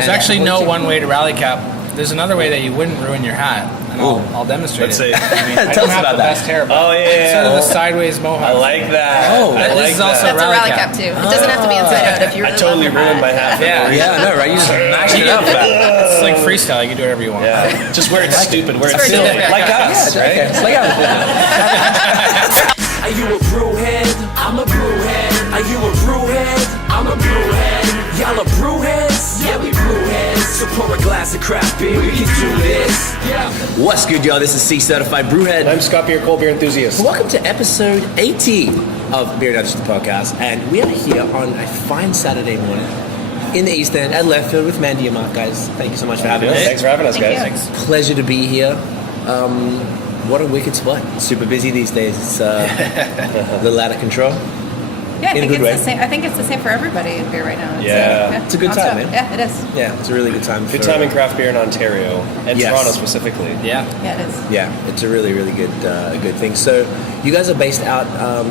There's actually no one way to rally cap. There's another way that you wouldn't ruin your hat, and I'll demonstrate Let's it. see. I Tell don't us have about the that. best hair, but Oh, yeah. sort of a sideways mohawk. I like that. Oh, I this like is also that. That's a rally cap too. It doesn't have to be inside out if you really I totally love your ruined my hat. hat. Yeah. I know, right? You just mashed it up. It's like freestyle. You can do whatever you want. Yeah. Just wear it stupid, wear it It's silly. very Like different. us, right? Okay. It's like Are you a brewhead? I'm a brewhead. Are you a brewhead? I'm a brewhead. Y'all are brewheads? Yeah, we brewheads. So pour a glass of craft beer, we can do this. Yeah. What's good, y'all? This is C Certified Brewhead. I'm Scott Beer, cold beer enthusiast. Welcome to episode 80 of Beer Nuts, the podcast, and we are here on a fine Saturday morning in the East End at Leslieville with Mandie and Mark, guys. Thank you so much for having us. Thanks for having us, Thank guys. you. Pleasure to be here. What a wicked spot. Super busy these days. It's a little out of control. Yeah, I In a think good it's way. the same. I think it's the same for everybody in beer right now. Yeah. It's a good time, man. Yeah, it is. Yeah, it's a really good time. Good for- time in craft beer in Ontario and Yes. Toronto specifically. Yeah. Yeah, it is. Yeah, it's a really, really good good thing. So you guys are based out,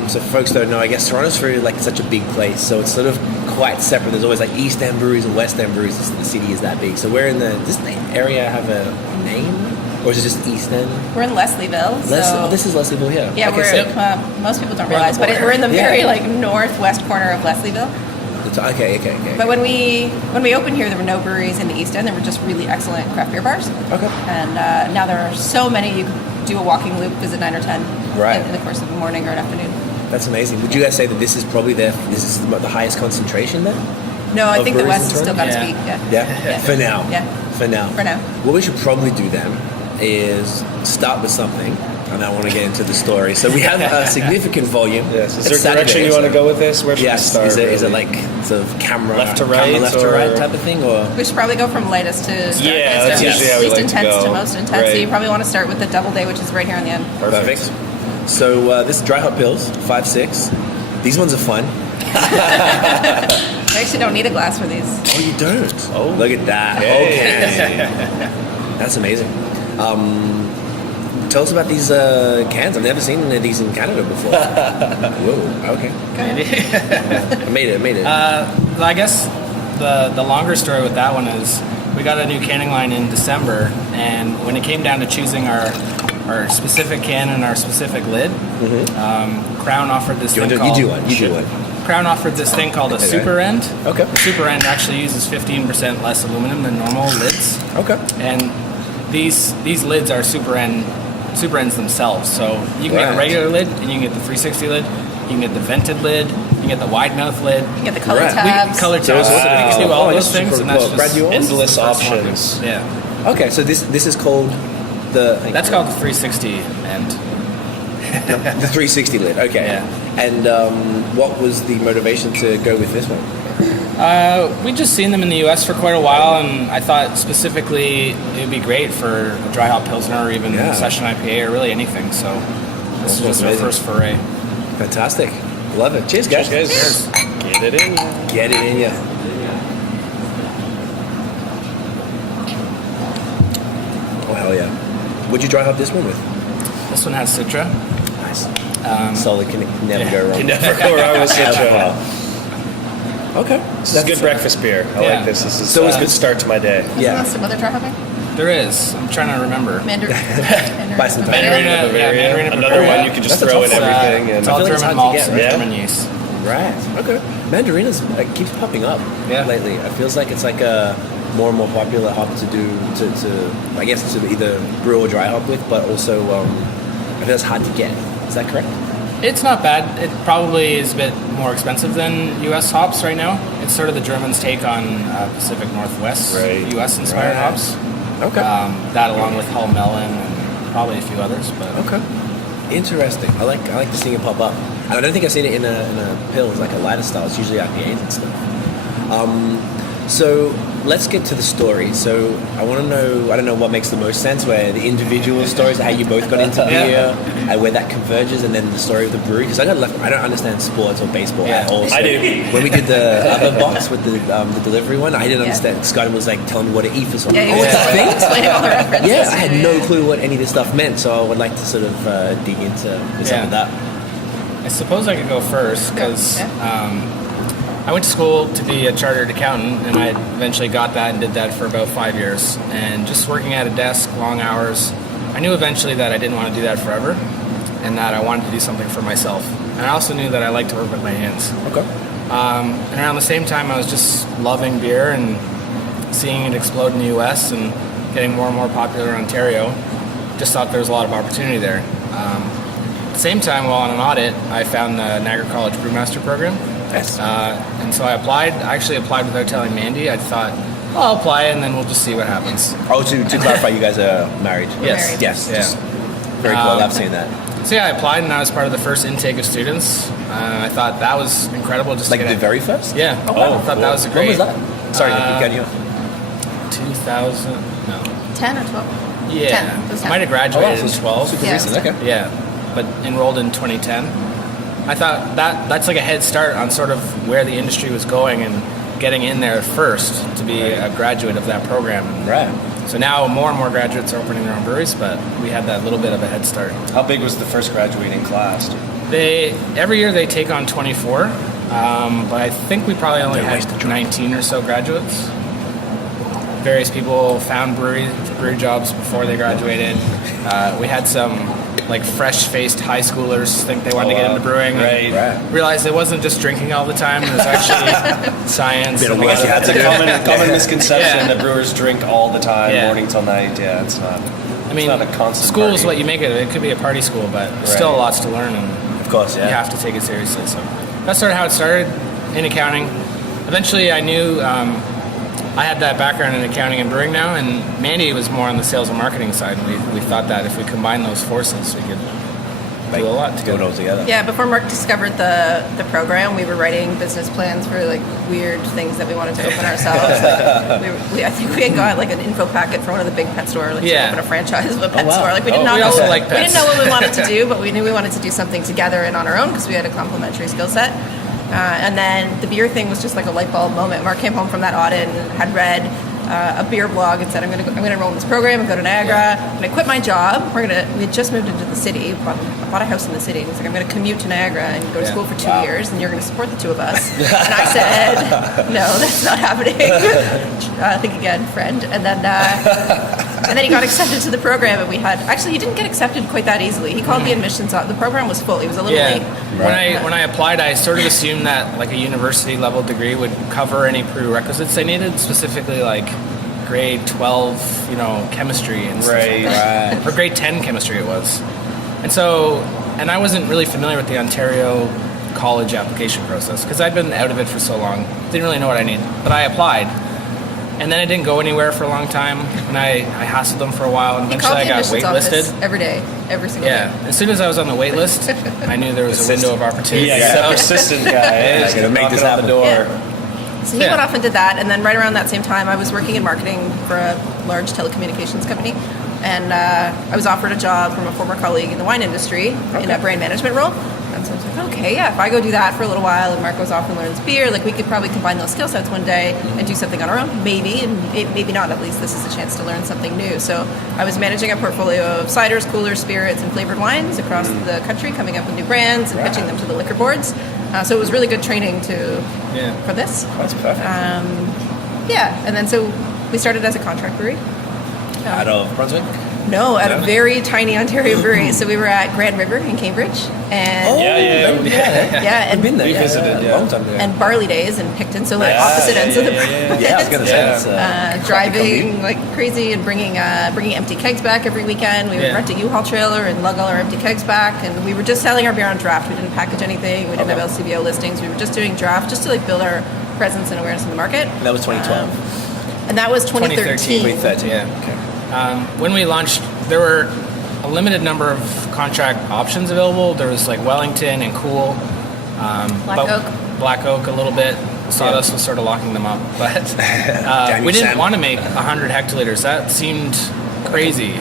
so for folks that don't know, I guess Toronto's really like such a big place, so it's sort of quite separate. There's always like East End breweries and West End breweries. The city is that big. So where in does the area have a name? Or is it just East End? We're in Leslieville. So This is Leslieville here. yeah, Okay, we're most people don't We're on realize, the but border. we're in the very Yeah. like northwest corner of Leslieville. Okay. But when we opened here, there were no breweries in the East End. There were just really excellent craft beer bars. Okay. And now there are so many. You could do a walking loop, visit 9 or 10 Right. in the course of a morning or an afternoon. That's amazing. Would you guys say that this is probably the highest concentration then? No, I Of think the breweries in West has still got to Toronto? speak. Yeah. For now. Yeah. For now. For now. What we should probably do then is start with something, and I want to get into the story. So we have a significant volume. Yes. Is It's there a Saturday, direction you want to so- go with this? Where should we Yes. start? Is it really? like sort of camera Left to camera right, left to or- right type of thing, or We should probably go from lightest to Yeah, that's least usually how we like to intense go. to most intense. So Right. you probably want to start with the Doubleday, which is right here on the end. perfect? So this is dry hop pills, 5-6. These ones are fun. I actually don't need a glass for these. Oh, you don't? Oh. Look at that. Hey. Okay. That's amazing. Tell us about these cans. I've never seen any of these in Canada before. Whoa, okay. I made it. Well, I guess the longer story with that one is we got a new canning line in December, and when it came down to choosing our specific can and our specific lid, Crown offered this thing called... You do one. Crown offered this thing called a Okay. Super End. Okay. The Super End actually uses 15% less aluminum than normal lids. Okay. And these lids are Super Ends themselves. So you can get a Right. regular lid, and you can get the 360 lid. You can get the vented lid. You can get the wide mouth lid. You get the color Right. tabs. Color So tabs. it's- So you can do Oh, all that's those things, super and that's cool. Brad, just you want endless the first one. options. Yeah, Okay, so this is called the... that's called the 360 end. the 360 lid. Okay. Yeah. And what was the motivation to go with this one? We'd just seen them in the U.S. for quite a while, and I thought specifically it would be great for a dry hop pilsner or even Yeah. a session IPA or really anything. So this is That's just our amazing. first foray. Fantastic. Love it. Cheers, guys. Cheers, guys. Get it in. Get it in ya. Oh, hell yeah. What'd you dry hop this one with? This one has Citra. Nice. Solid. Can never yeah. go wrong. You never go wrong with Citra. Okay. This is good breakfast beer. I Yeah. like this. This is So is a good start to my day. Isn't Yeah. that some other dry hopping? There is. I'm trying to remember. Mandarin. Buy some time. Mandarina, Bavaria. Mandarina Another Bavaria. one you can just That's a throw in tough one. everything. It's And all I feel like it's German hard to malts get, and right? German yeast. Right. Okay. Mandarinas keeps popping up Yeah. lately. It feels like it's like a more and more popular hop to do to I guess to either brew or dry hop with, but also I feel it's hard to get. Is that correct? It's not bad. It probably is a bit more expensive than U.S. hops right now. It's sort of the Germans' take on Pacific Northwest Right. U.S.-inspired Right. hops. Okay. That along with Hull Melon and probably a few others. But Okay. Interesting. I like to see it pop up. And I don't think I've seen it in a pill, like a lighter style. It's usually IPAs and stuff. So let's get to the story. So I want to know, I don't know what makes the most sense, where the individual stories, how you both got into beer, and where that converges, and then the story of the brewery. Because I don't understand sports or baseball at all. So I do. When we did the other box with the delivery one, I didn't understand. Scott was like telling me what an Eephus was. Yeah, you Oh, it's a thing? explaining all the references. Yeah, I had no clue what any of this stuff meant, so I would like to sort of dig into some of that. I suppose I could go first because Yeah. I went to school to be a chartered accountant, and I eventually got that and did that for about 5 years. And just working at a desk, long hours, I knew eventually that I didn't want to do that forever, and that I wanted to do something for myself. And I also knew that I liked to work with my hands. Okay. And around the same time, I was just loving beer and seeing it explode in the U.S. and getting more and more popular in Ontario. Just thought there was a lot of opportunity there. At the same time, while on an audit, I found the Niagara College Brewmaster program. Yes. And so I applied. I actually applied without telling Mandie. I thought, I'll apply and then we'll just see what happens. Oh, to clarify, you guys are married? Yes. married. Yes. Yeah. Just very cool. I love seeing that. So yeah, I applied and I was part of the first intake of students. I thought that was incredible. Just Like to the get very first? Yeah. Oh, wow. I thought that was a When great. was that? Sorry, I keep cutting you off. 2000. No. 10 or 12? Yeah. 10. It was 10. Might have graduated in 12. Super Yeah. recent, okay. Yeah, but enrolled in 2010. I thought that's like a head start on sort of where the industry was going and getting in there first to be a graduate of that program. Right. So now more and more graduates are opening their own breweries, but we had that little bit of a head start. How big was the first graduating class? Every year they take on 24, but I think we probably only had 19 or so graduates. Various people found brewery jobs before they graduated. We had some like fresh-faced high schoolers think they wanted to get into brewing. Right. Right. Realized it wasn't just drinking all the time. It was actually science. Bit of and work you had It's to a do. common misconception Yeah. that brewers drink all the time, Yeah. morning till night. Yeah, it's not. I mean, it's not a constant school is party. what you make it. It could be a party school, but Right. still lots to learn, and Of course, yeah. you have to take it seriously. So that's sort of how it started in accounting. Eventually, I knew I had that background in accounting and brewing now, and Mandie was more on the sales and marketing side. And we thought that if we combine those forces, we could do a lot Do it together. all together. Yeah, before Mark discovered the program, we were writing business plans for like weird things that we wanted to open ourselves. Like, I think we had got like an info packet for one of the big pet store, like Yeah. to open a franchise of a pet wow. store. Like we did Oh, not we know. also like we didn't pets. know what we wanted to do, but we knew we wanted to do something together and on our own because we had a complementary skill set. And then the beer thing was just like a light bulb moment. Mark came home from that audit and had read a beer blog and said, I'm going to enroll in this program and go to Niagara. I'm going to quit my job. We had just moved into the city, bought a house in the city. And he's like, I'm going to commute to Niagara and go to school for 2 years, and you're going to support the two of us. And I said, no, that's not happening. Think again, friend. And then he got accepted to the program, and we had actually he didn't get accepted quite that easily. He called the admissions out. The program was full. He was a little late. When I applied, I sort of assumed that like a university level degree would cover any prerequisites they needed, specifically like grade 12, chemistry and stuff like that. Right. Or grade 10 chemistry it was. And I wasn't really familiar with the Ontario college application process because I'd been out of it for so long. Didn't really know what I needed. But I applied. And then it didn't go anywhere for a long time. And I hassled them for a while. And He eventually called I the got admissions office waitlisted. every day, every single Yeah. day. As soon as I was on the wait list, I knew there was a window of opportunity. Yeah, he's that persistent guy. Yeah, He's gonna make knocking this on the happen. door. Yeah. So he Yeah. went off and did that, and then right around that same time, I was working in marketing for a large telecommunications company, and I was offered a job from a former colleague in the wine industry in a brand management role. And so I was like, okay, yeah, if I go do that for a little while, and Mark goes off and learns beer, like we could probably combine those skill sets one day and do something on our own, maybe, and maybe not. At least this is a chance to learn something new. So I was managing a portfolio of ciders, coolers, spirits, and flavored wines across the country, coming up with new brands and pitching them to the liquor boards. So it was really good training for this. That's perfect. Yeah, and then so we started as a contract brewery. Out of Brunswick? No, at a very tiny Ontario brewery. So we were at Grand River in Cambridge, and Yeah. and I've been there. We visited, yeah. A long time ago. and Barley Days in Picton, so like Yeah, opposite ends of the Yeah, I was going to say Yeah. that's driving like crazy and bringing empty kegs back every weekend. We would Yeah. rent a U-Haul trailer and lug all our empty kegs back, and we were just selling our beer on draft. We didn't package anything. We didn't have LCBO listings. We were just doing draft just to like build our presence and awareness in the market. that was 2012. And that was 2013. 2013. Yeah. Okay. When we launched, there were a limited number of contract options available. There was like Wellington and Cool. Black but Oak. Black Oak a little bit. Sawdust was sort of locking them up. But Damn we you, didn't Sam. want to make 100 hectoliters. That seemed crazy.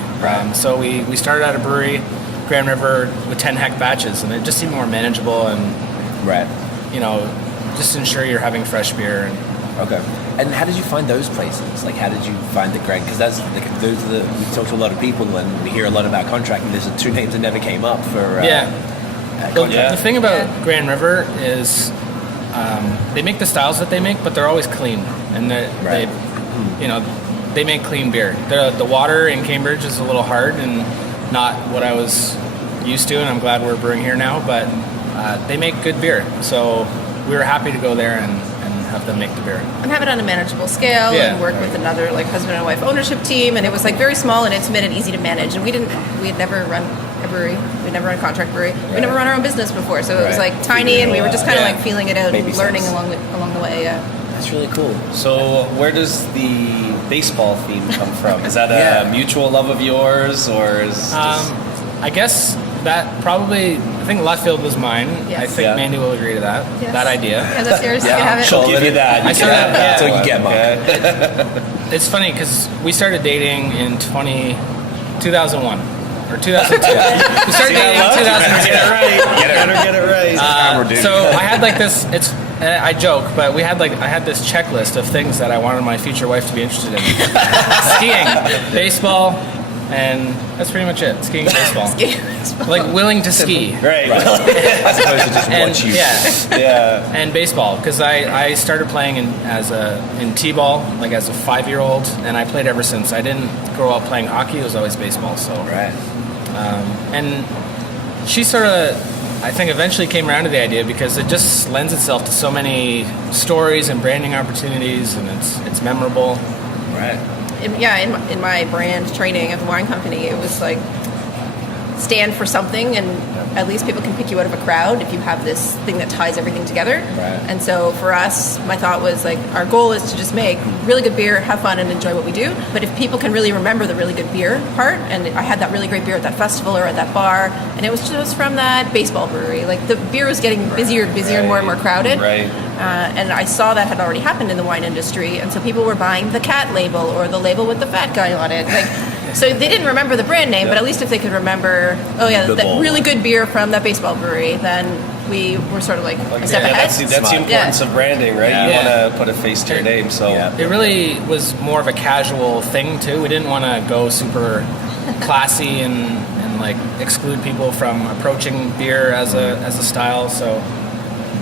So we started at a brewery, Grand River, with 10 hect batches. And it just seemed more manageable and, Right. just ensure you're having fresh beer. And Okay. And how did you find those places? Like, how did you find the Grand? Because that's like, those are we talk to a lot of people and we hear a lot about contracting. There's two names that never came up for The contract. thing about Grand River is they make the styles that they make, but they're always clean, and they make clean beer. The water in Cambridge is a little hard and not what I was used to, and I'm glad we're brewing here now. But they make good beer, so we were happy to go there and have them make the beer and have it on a manageable scale and work with another like husband and wife ownership team, and it was like very small and intimate and easy to manage. And we had never run a brewery, we'd never run a contract brewery, we never run our own business before, so it was like tiny, and we were just kind of like feeling it out and learning along the way. That's really cool. So where does the baseball theme come from? Is that a mutual love of yours, or is I guess that probably, I think left field was mine. Yes. I think Mandie will agree to that. Yes. That idea. Yeah, that's yours. You have it. she'll give you that. I sort of, That's what you get, Mark. It's funny because we started dating in 2001 or 2002. We started dating in 2002. Get it right. Get it right. So I had like this. I joke, but I had this checklist of things that I wanted my future wife to be interested in: skiing, baseball, and that's pretty much it. Skiing and baseball. Like willing to ski. Right. As opposed to just watch you. Yeah. And baseball, because I started playing in t-ball like as a 5-year-old, and I played ever since. I didn't grow up playing hockey; it was always baseball. So and she sort of, I think, eventually came around to the idea because it just lends itself to so many stories and branding opportunities, and it's memorable. Right. In my brand training at the wine company, it was like stand for something, and at least people can pick you out of a crowd if you have this thing that ties everything together. Right. And so for us, my thought was like, our goal is to just make really good beer, have fun, and enjoy what we do. But if people can really remember the really good beer part, and I had that really great beer at that festival or at that bar, and it was just from that baseball brewery. Like the beer was getting busier and more and more crowded. Right. And I saw that had already happened in the wine industry, and so people were buying the cat label or the label with the fat guy on it. Like, so they didn't remember the brand name, but at least if they could remember, that really good beer from that baseball brewery, then we were sort of like a step ahead. That's the importance of branding, right? Yeah. You want to put a face to your name. So It really was more of a casual thing too. We didn't want to go super classy and like exclude people from approaching beer as a style. So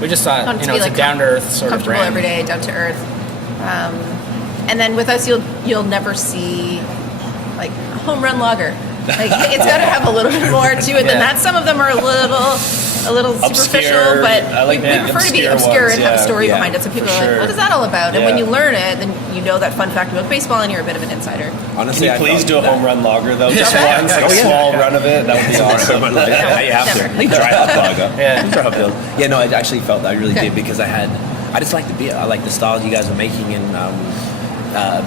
we just thought, it's a down to earth sort of brand. Comfortable every day, down to earth. And then with us, you'll never see like a home run lager. Like it's got to have a little bit more to it than that. Some of them are a little superficial, but we prefer to be obscure and have a story behind it. So people are like, what is that all about? And when you learn it, then you know that fun fact about baseball, and you're a bit of an insider. Honestly, can you please do a home run lager though? Just once, like a small run of it. That would be awesome. You have to. Dry hop lager. Yeah, no, I actually felt that. I really did, because I just like the beer. I like the style you guys were making, and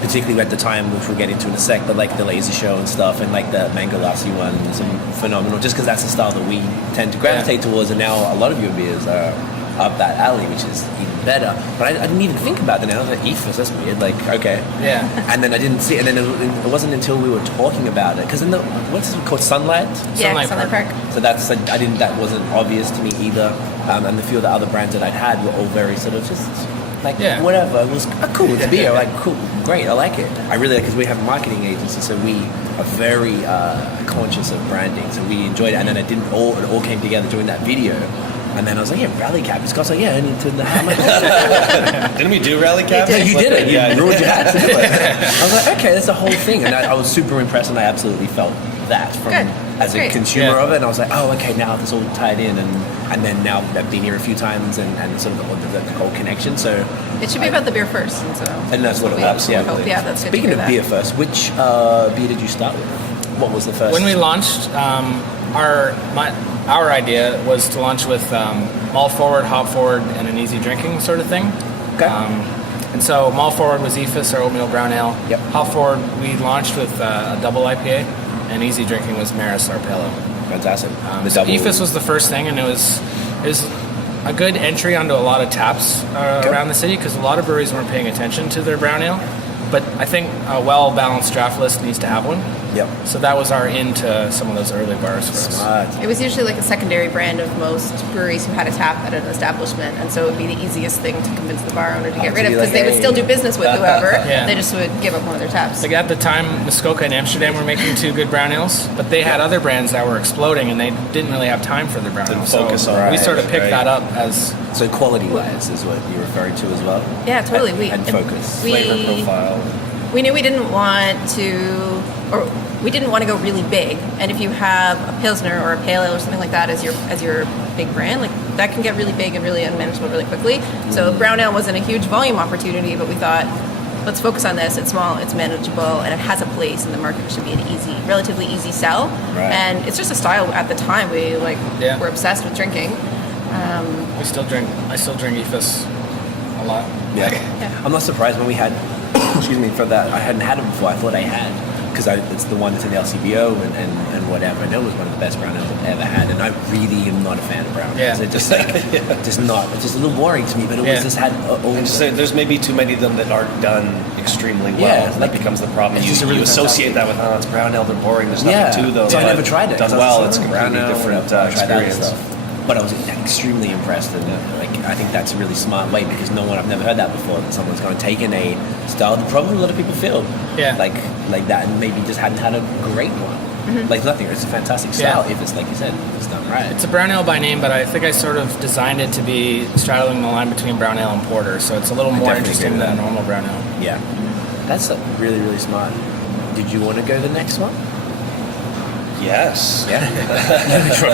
particularly at the time, which we'll get into in a sec, but like the Laser Show and stuff, and like the Mango Lassi one is phenomenal, just because that's the style that we tend to gravitate towards, and now a lot of your beers are up that alley, which is even better. But I didn't even think about that now. I was like, Eephus, that's weird. Like, okay. Yeah. And then I didn't see it, and then it wasn't until we were talking about it, because in the, what's it called, Sunlight? Yeah, Sunlight Park. So that wasn't obvious to me either. And the few of the other brands that I'd had were all very sort of just like whatever. It was cool. It's beer. Like, cool, great. I like it. I really like, because we have a marketing agency, so we are very conscious of branding. So we enjoyed it, and then it all came together during that video. And then I was like, Rally Cap. It's got like, I need to. Didn't we do Rally Cap? Yeah, you did it. You ruined your hat. I was like, okay, that's the whole thing, and I was super impressed, and I absolutely felt that from as a consumer of it. And I was like, oh, okay, now it's all tied in, and then now I've been here a few times, and sort of the whole connection. So it should be about the beer first, and that's what it was. Hope. Yeah, that's good. Speaking of beer first, which beer did you start with? What was the first? When we launched, our idea was to launch with malt forward, hop forward, and an easy drinking sort of thing. Okay. And so malt forward was Eephus, our oatmeal brown ale. Yep. Hop forward, we launched with a double IPA, and easy drinking was Maris, our pale ale. Fantastic. So Eephus was the first thing, and it was a good entry onto a lot of taps around the city, because a lot of breweries weren't paying attention to their brown ale. But I think a well-balanced draft list needs to have one. Yep. So that was our into some of those early bars for us. Smart. It was usually like a secondary brand of most breweries who had a tap at an establishment, and so it would be the easiest thing to convince the bar owner to get rid of, because they would still do business with whoever. Yeah. They just would give up one of their taps. Like at the time, Muskoka and Amsterdam were making 2 good brown ales, but they had other brands that were exploding, and they didn't really have time for their brown Didn't ales. focus So on we it, sort of picked right. that up as So quality-wise is what you're referring to as well? Yeah, totally. And focus. Flavor profile. We knew we didn't want to, or we didn't want to go really big. And if you have a Pilsner or a Pale Ale or something like that as your big brand, like that can get really big and really unmanageable really quickly. So brown ale wasn't a huge volume opportunity, but we thought, let's focus on this. It's small, it's manageable, and it has a place in the market. It should be an relatively easy sell. Right. And it's just a style at the time we were obsessed with drinking. I still drink Eephus a lot. Yeah. Yeah. I'm not surprised when we had, excuse me, for that. I hadn't had it before. I thought I had, because it's the one that's in the LCBO and whatever. I know it was one of the best brown ales I've ever had, and I really am not a fan of brown ales. Yeah. It's just like, it's just a little boring to me, but it was just had all And just say, there's maybe too many of them that aren't done extremely well. Yeah, That like, becomes the problem. it's You, just a really you associate that with, it's brown ale, they're boring. There's nothing to those. So I but never tried it. Done 'cause I was well, like, it's a brown completely ale, different I'll try that other experience. stuff. But I was extremely impressed, and I think that's a really smart way, because I've never heard that before, that someone's going to take in a style that probably a lot of people feel like that, and maybe just hadn't had a great one. Like nothing, it's a fantastic style if it's like you said, if it's done right. It's a brown ale by name, but I think I sort of designed it to be straddling the line between brown ale and porter, so it's a little more definitely interesting agree with than a that. normal brown ale. Yeah, that's really, really smart. Did you want to go the next one? Yes. Yeah.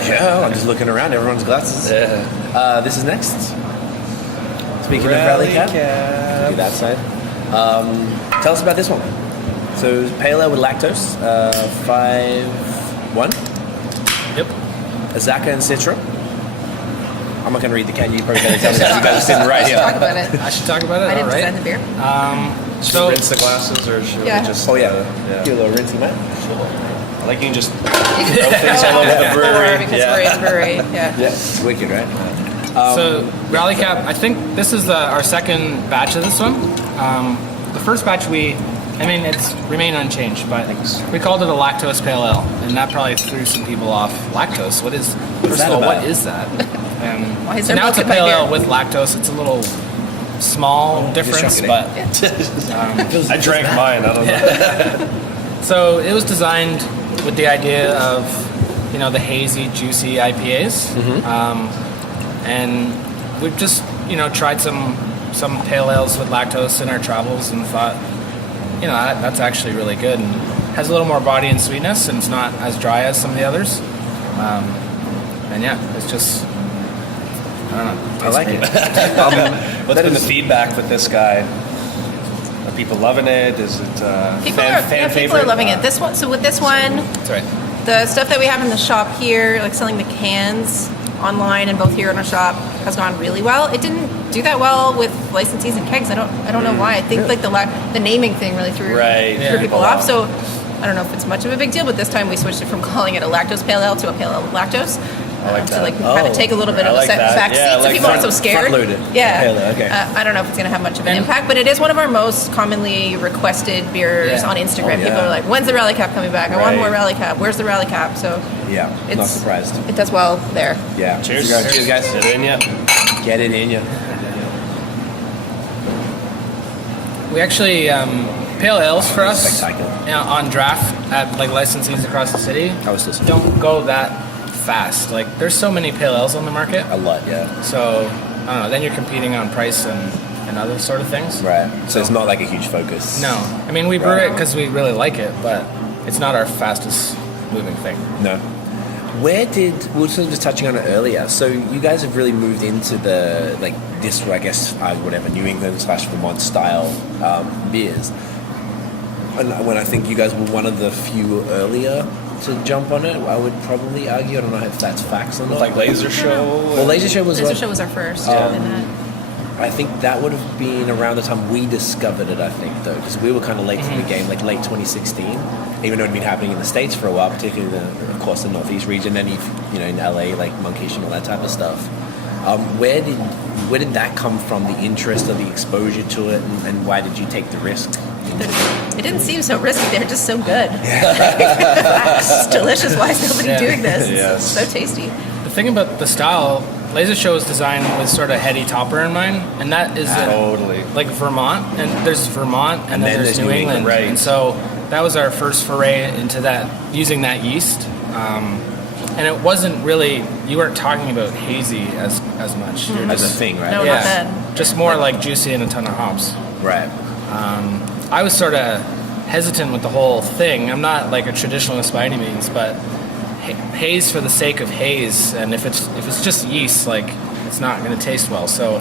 Yeah, I'm just looking around, everyone's glasses. Yeah. This is next. Speaking of Rally Cab, do that side. Tell us about this one. So pale ale with lactose, 5-1. Yep. Azaka and Citra. I'm not going to read the can. You probably better tell me that. You guys are sitting right Talk here. about it. I should talk about it. I didn't All right. design the beer. Should So we rinse the glasses, or should Yeah. we just? Oh yeah. yeah. Do a little rinsey, mate. I like you can just You throw can things throw all over it the on floor brewery. because Yeah. we're in the brewery. Yeah. Yeah, wicked, right? So Rally Cap, I think this is our second batch of this one. The first batch it's remained unchanged, but we called it a lactose pale ale, and that probably threw some people off. Lactose? What is? First that of all, about? what is that? And Why is so there now it's a milk in my pale beer? ale with lactose. It's a little small difference, chuck it in. but I drank mine. I don't know. so it was designed with the idea of the hazy, juicy IPAs, and we've just tried some pale ales with lactose in our travels and thought that's actually really good and has a little more body and sweetness, and it's not as dry as some of the others. And yeah, it's just I don't know. I like it. What's been the feedback with this guy? Are people loving it? Is it People fan are favorite? loving it. This one. So with this one, That's right. the stuff that we have in the shop here, like selling the cans online and both here in our shop, has gone really well. It didn't do that well with licensees and kegs. I don't know why. I think like the naming thing really threw people off. So I don't know if it's much of a big deal, but this time we switched it from calling it a lactose pale ale to a pale ale with lactose. I like to that. kind of take a little bit I of like a that. back seat, Yeah, so like people aren't so scared. front-load it. Yeah. Pale ale, okay. I don't know if it's going to have much of an And- impact, but it is one of our most commonly requested beers Yeah. on Instagram. Oh, yeah. People are like, "When's the Rally Cap coming back? I want Right. more Rally Cap. Where's the Rally Cap?" So Yeah, not It's- surprised. it does well there. Yeah. Cheers. Cheers, guys. Get it in ya. Get it in you. We actually pale ales for us Spectacular. on draft at like licensees across the city I was listening. don't go that fast. Like there's so many pale ales on the market, A lot, yeah. so I don't know. Then you're competing on price and other sort of things. Right. So it's not like a huge focus. No, I mean we brew it because we really like it, but it's not our fastest moving thing. No. We were sort of just touching on it earlier. So you guys have really moved into the New England / Vermont style beers. And when I think you guys were one of the few earlier to jump on it, I would probably argue. I don't know if that's facts or not. Like Laser Show. Well, Laser Show was Laser what- Show was our first. Um, in that. I think that would have been around the time we discovered it, I think, though, because we were kind of late to the game, like late 2016, even though it had been happening in the States for a while, particularly, of course, the Northeast region, and in LA, like Monkish and all that type of stuff. Where did that come from, the interest or the exposure to it, and why did you take the risk? It didn't seem so risky. They're just so good. It's delicious. Why is nobody doing this? Yes. It's so tasty. The thing about the style, Laser Show was designed with sort of heady topper in mind, and that is Totally. like Vermont, and there's Vermont, and then there's New England, right? And so that was our first foray into that, using that yeast. And it wasn't really, you weren't talking about hazy as much. You're As a just, thing, right? No, not then. just more like juicy and a ton of hops. Right. I was sort of hesitant with the whole thing. I'm not like a traditionalist by any means, but haze for the sake of haze, and if it's just yeast, like it's not going to taste well. So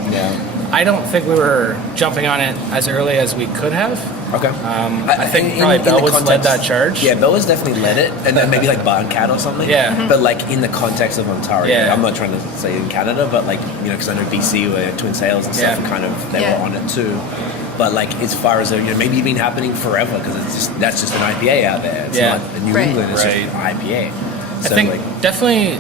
I don't think we were jumping on it as early as we could have. Okay. I think probably BAOS led that charge. Yeah, BAOS definitely led it, and then maybe like Barncat or something. Yeah. But like in the context of Ontario, Yeah. I'm not trying to say in Canada, but like, you know, because I know BC where Twin Sails and stuff Yeah. kind of, they were on it too. But like as far as, you know, maybe it's been happening forever because that's just an IPA out there. It's not a New Right. England, it's Right. just an IPA. I think definitely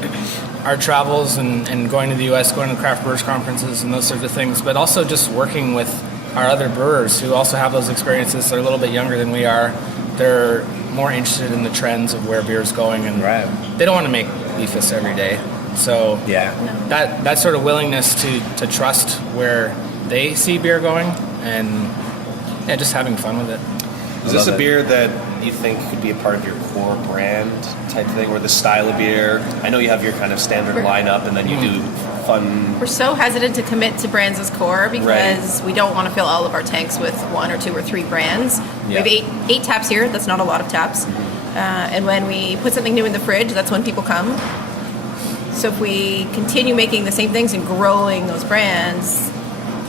our travels and going to the U.S., going to craft brewers conferences and those sorts of things, but also just working with our other brewers who also have those experiences. They're a little bit younger than we are. They're more interested in the trends of where beer is going, and they don't want to make Eephus every day. So that sort of willingness to trust where they see beer going, and just having fun with it. Is this a beer that you think could be a part of your core brand type thing, or the style of beer? I know you have your kind of standard lineup, and then you do fun. We're so hesitant to commit to brands as core because we don't want to fill all of our tanks with 1 or 2 or 3 brands. We have eight taps here. That's not a lot of taps. And when we put something new in the fridge, that's when people come. So if we continue making the same things and growing those brands,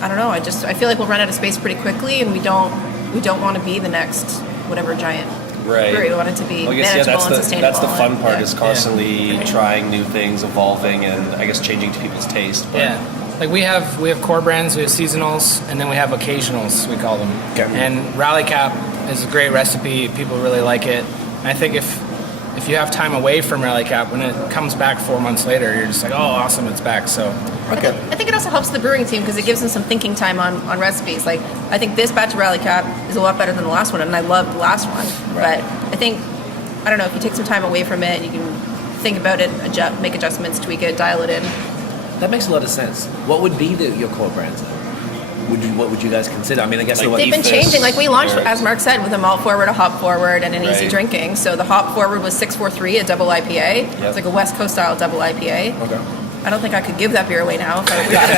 I don't know. I feel like we'll run out of space pretty quickly, and we don't want to be the next whatever giant brewery. We want it to be manageable and sustainable. That's the fun part, is constantly trying new things, evolving, and I guess changing to people's taste. But like we have core brands, we have seasonals, and then we have occasionals, we call them. Okay. And Rally Cap is a great recipe. People really like it. And I think if you have time away from Rally Cap, when it comes back 4 months later, you're just like, oh, awesome, it's back. So I think it also helps the brewing team because it gives them some thinking time on recipes. Like, I think this batch of Rally Cap is a lot better than the last one, and I love the last one. But I think, I don't know, if you take some time away from it, you can think about it, make adjustments, tweak it, dial it in. That makes a lot of sense. What would be your core brands then? What would you guys consider? I mean, I guess They've been changing. Like, we launched, as Mark said, with a malt forward, a hop forward, and an easy drinking. So the hop forward was 643, a double IPA. It's like a West Coast style double IPA. Okay. I don't think I could give that beer away now if I were going to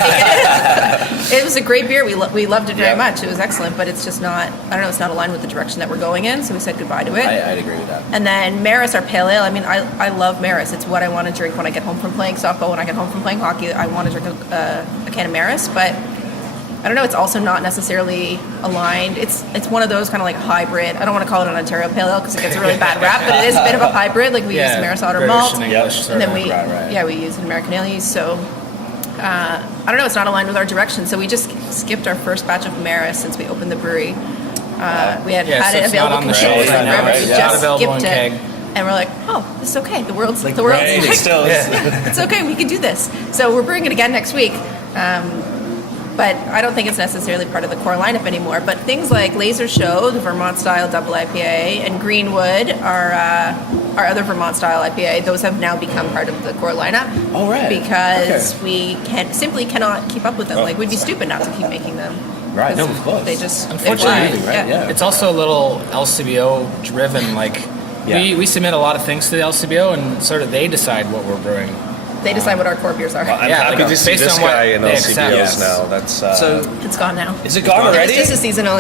take it. It was a great beer. We loved it very much. It was excellent, but it's just not, I don't know, it's not aligned with the direction that we're going in, so we said goodbye to it. I'd agree with that. And then Maris, our pale ale. I mean, I love Maris. It's what I want to drink when I get home from playing softball, when I get home from playing hockey. I want to drink a can of Maris, but I don't know, it's also not necessarily aligned. It's one of those kind of like hybrid. I don't want to call it an Ontario pale ale because it gets a really bad rap, but it is a bit of a hybrid. Like, we use Maris Otter malt, and then we use an American ale yeast. So I don't know, it's not aligned with our direction. So we just skipped our first batch of Maris since we opened the brewery. We had it available consistently forever. We just skipped it. And we're like, oh, this is okay. The world's it's okay. We can do this. So we're brewing it again next week. But I don't think it's necessarily part of the core lineup anymore. But things like Laser Show, the Vermont-style double IPA, and Greenwood, our other Vermont-style IPA, those have now become part of the core lineup. Oh, right. Because we simply cannot keep up with them. Like, we'd be stupid not to keep making them. Right, no, of course. They just, unfortunately, right? It's also a little LCBO driven. Like, we submit a lot of things to the LCBO, and sort of they decide what we're brewing. They decide what our core beers are. Well, I'm happy to see this guy in LCBOs now. That's so. It's gone now. Is it gone already? It's just a seasonal,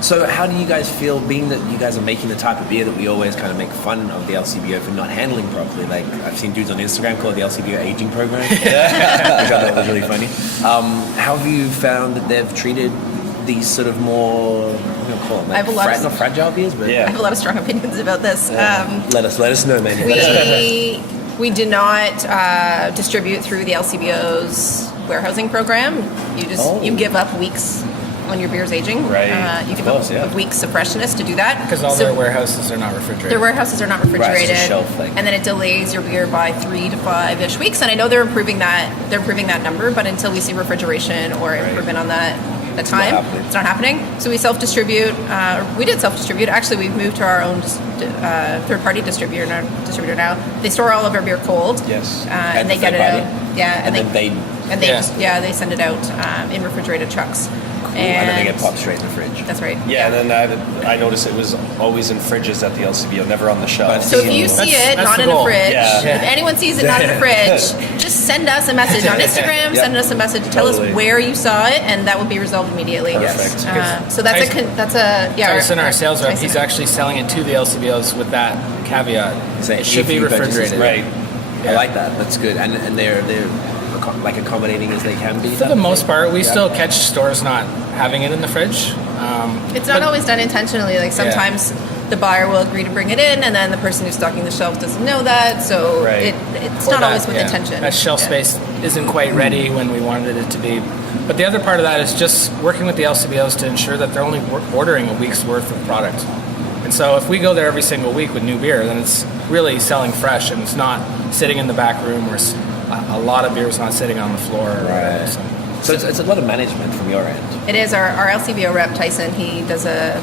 So how do you guys feel, being that you guys are making the type of beer that we always kind of make fun of the LCBO for not handling properly? Like, I've seen dudes on Instagram call it the LCBO aging program, which I thought was really funny. How have you found that they've treated these sort of more, what do you call them? Like not fragile beers, but I have a lot of strong opinions about this. Let us know, man. We do not distribute through the LCBO's warehousing program. You give up weeks when your beer's aging. Right. You give up weeks of freshness to do that. Because their warehouses are not refrigerated. Their warehouses are not refrigerated. Right, it's a shelf thing. And then it delays your beer by 3 to 5-ish weeks. And I know they're improving that number, but until we see refrigeration or improvement on that, the time. happening. It's not happening. So we self-distribute. We did self-distribute. Actually, we've moved to our own third-party distributor now. They store all of our beer cold. Yes. And the they get it third out. party? Yeah. And then they they send it out in refrigerated trucks. and then they get popped straight in the fridge. That's right. Yeah, and then I noticed it was always in fridges at the LCBO, never on the shelf. So if you see it that's not the in a goal. fridge, Yeah. if anyone sees it not in a fridge, just send us a message on Instagram. Yep. Send us a message. Tell Totally. us where you saw it, and that will be resolved immediately. Perfect. So that's Tyson, our sales rep, Tyson. he's actually selling it to the LCBOs with that caveat. So It should be if you purchase this- refrigerated. Right. I like that. That's good. And they're like accommodating as they can be. For the most part, we still catch stores not having it in the fridge. It's not always done intentionally. Like sometimes the buyer will agree to bring it in, and then the person who's stocking the shelf doesn't know that. So Right. it's Or not that- always with yeah, intention. That shelf Yeah. space isn't quite ready when we wanted it to be. But the other part of that is just working with the LCBOs to ensure that they're only ordering a week's worth of product. And so if we go there every single week with new beer, then it's really selling fresh, and it's not sitting in the back room, or a lot of beer is not sitting on the floor. Or whatever, so. So it's a lot of management from your end. It is our LCBO rep Tyson. He does a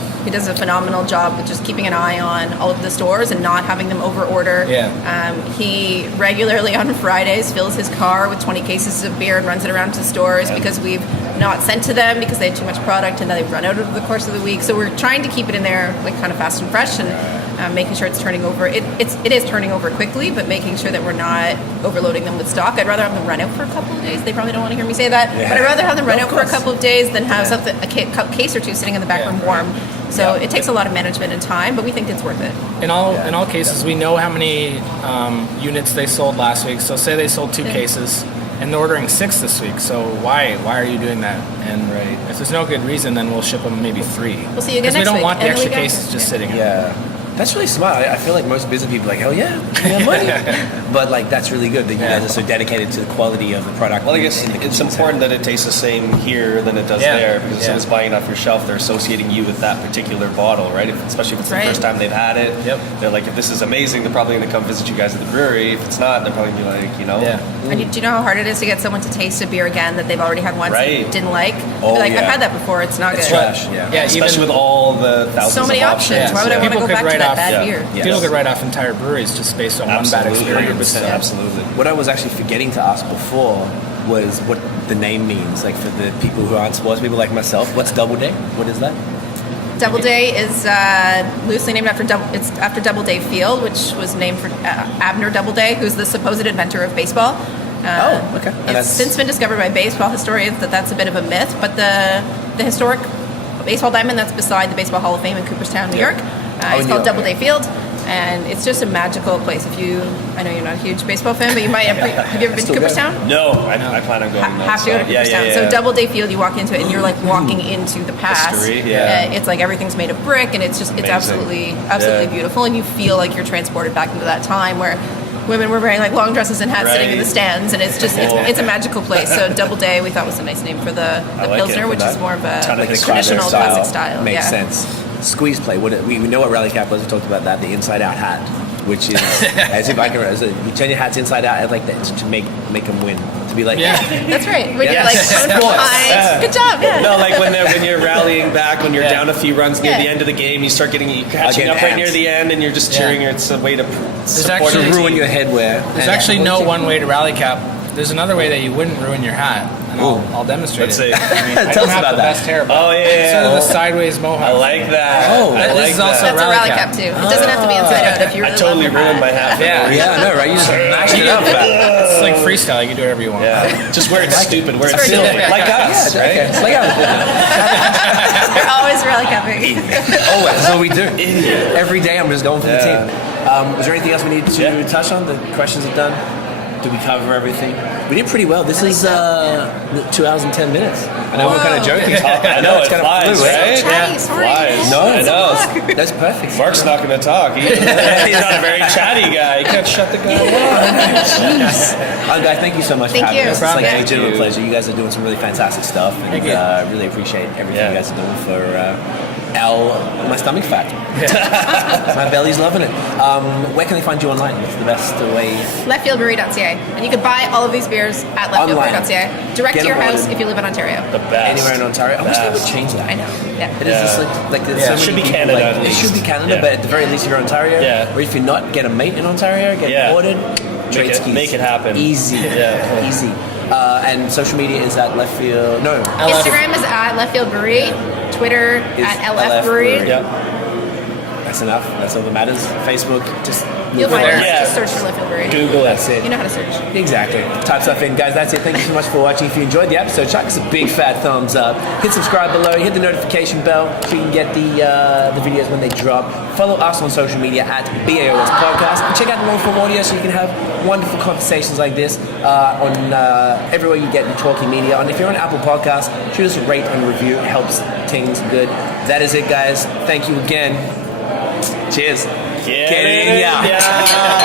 phenomenal job with just keeping an eye on all of the stores and not having them over order. Yeah. He regularly on Fridays fills his car with 20 cases of beer and runs it around to stores because we've not sent to them because they have too much product and then they've run out over the course of the week. So we're trying to keep it in there like kind of fast and fresh and making sure it's turning over. It is turning over quickly, but making sure that we're not overloading them with stock. I'd rather have them run out for a couple of days. They probably don't want to hear me say that, but I'd rather have them run out for a couple of days than have a case or two sitting in the back room warm. So it takes a lot of management and time, but we think it's worth it. In all cases, we know how many units they sold last week. So say they sold 2 cases, and they're ordering 6 this week. So why are you doing that? And if there's no good reason, then we'll ship them maybe 3. We'll see you again Because we next don't week, want the and then extra we go. cases just sitting. Yeah. That's really smart. I feel like most busy people are like, hell yeah, money. But like that's really good that you guys are so dedicated to the quality of the product. Well, I guess it's important that it tastes the same here than it does there, because if someone's buying it off your shelf, they're associating you with that particular bottle, right? Especially if it's the first time they've had it. Yep. They're like, if this is amazing, they're probably going to come visit you guys at the brewery. If it's not, they're probably going to be like, Yeah. And do you know how hard it is to get someone to taste a beer again that they've already had once and didn't like? Oh, Like, yeah. I've had that before, it's not It's good. trash. Yeah. especially with all the thousands So many of options. Why would I want to People go could back to write that off- bad beer? Yeah. People could write off entire breweries just based on one bad experience. So. Absolutely. What I was actually forgetting to ask before was what the name means. Like for the people who aren't sports people like myself, what's Doubleday? What is that? Doubleday is loosely named after Doubleday Field, which was named for Abner Doubleday, who's the supposed inventor of baseball. Okay. And It's since been discovered by baseball historians that that's a bit of a myth, but the historic baseball diamond that's beside the Baseball Hall of Fame in Cooperstown, New York, it's called Doubleday Field, and it's just a magical place. I know you're not a huge baseball fan, but you might have you ever been to Cooperstown? No, I plan on going. Have to go to Cooperstown. So Doubleday Field, you walk into it and you're like walking into the past. History, yeah. It's like everything's made of brick, and it's absolutely beautiful, and you feel like you're transported back into that time where women were wearing like long dresses and hats sitting in the stands, and it's just it's a magical place. So Doubleday we thought was a nice name for the Pilsner, which is more of a traditional classic style. Makes sense. Squeeze play. We know what rally cap was. We talked about that. The inside out hat, which is as if I can. You turn your hats inside out. I like that to make them win. To be like, that's right. When you're like, Yeah. good job. Yeah. No, like when you're rallying back, when you're down a few runs near the end of the game, you start catching up right near the end, and you're just cheering. It's a way to support to ruin your headwear. There's actually no one way to rally cap. There's another way that you wouldn't ruin your hat, and I'll demonstrate Let's it. see. I Tell don't us have about the that. best hair. But Oh, yeah, it's sort of yeah. the sideways mohawk. I like that. Oh, I this like is also that. That's a rally cap too. It doesn't have to be inside out if you really I totally love your ruined my hat. hat. Yeah. I know, right? You smashed it up. It's like freestyle. You can do whatever you want. Yeah, just wear it stupid, wear it It's very silly, different. like us, right? It's like You're always rally capping. always. That's what we do. Every day, I'm just going for the team. Is there anything else we need to touch on? The questions are done. Did we cover everything? We did pretty well. This is 2 hours and 10 minutes. I know we're kind of joking. I know, it kind of flies, flew, right? Chatty, sorry. Flies. No, I know. That's perfect. Mark's not going to talk. He's not a very chatty guy. You can't shut the guy up. Guys, thank you so much Thank for having you. us. It's like Yeah. a legitimate pleasure. You guys are doing some really fantastic stuff, and Thank you. really appreciate everything you guys are doing for my stomach fat. My belly's loving it. Where can they find you online? What's the best way? Leftfieldbrewery.ca. And you can buy all of these beers at leftfieldbrewery.ca. Direct to your house if you live in Ontario. The best. Anywhere in Ontario. I wish they would change that. I know. Yeah. It is just like there's so It should many be people, Canada like, at it least. should be Canada, Yeah. but at the very least, if you're Ontario, Yeah. or if you're not, get a mate in Ontario, get ordered, trade skis. Make it happen. Easy. Yeah. Easy. And social media is at Leftfield. No. Instagram is at Leftfield Brewery. Twitter Is at LF Brewery. Yep. That's enough. That's all that matters. Facebook, just You'll find there. it. Yeah. Just search for Leftfield Brewery. Google it. That's it. You know how to search. Exactly. Type stuff in, guys. That's it. Thank you so much for watching. If you enjoyed the episode, chuck us a big fat thumbs up. Hit subscribe below. Hit the notification bell so you can get the videos when they drop. Follow us on social media at BAOS Podcast. And check out the long-form audio so you can have wonderful conversations like this on everywhere you get your talking media. And if you're on Apple Podcasts, shoot us a rate and review. It helps things good. That is it, guys. Thank you again. Cheers. Getting ya.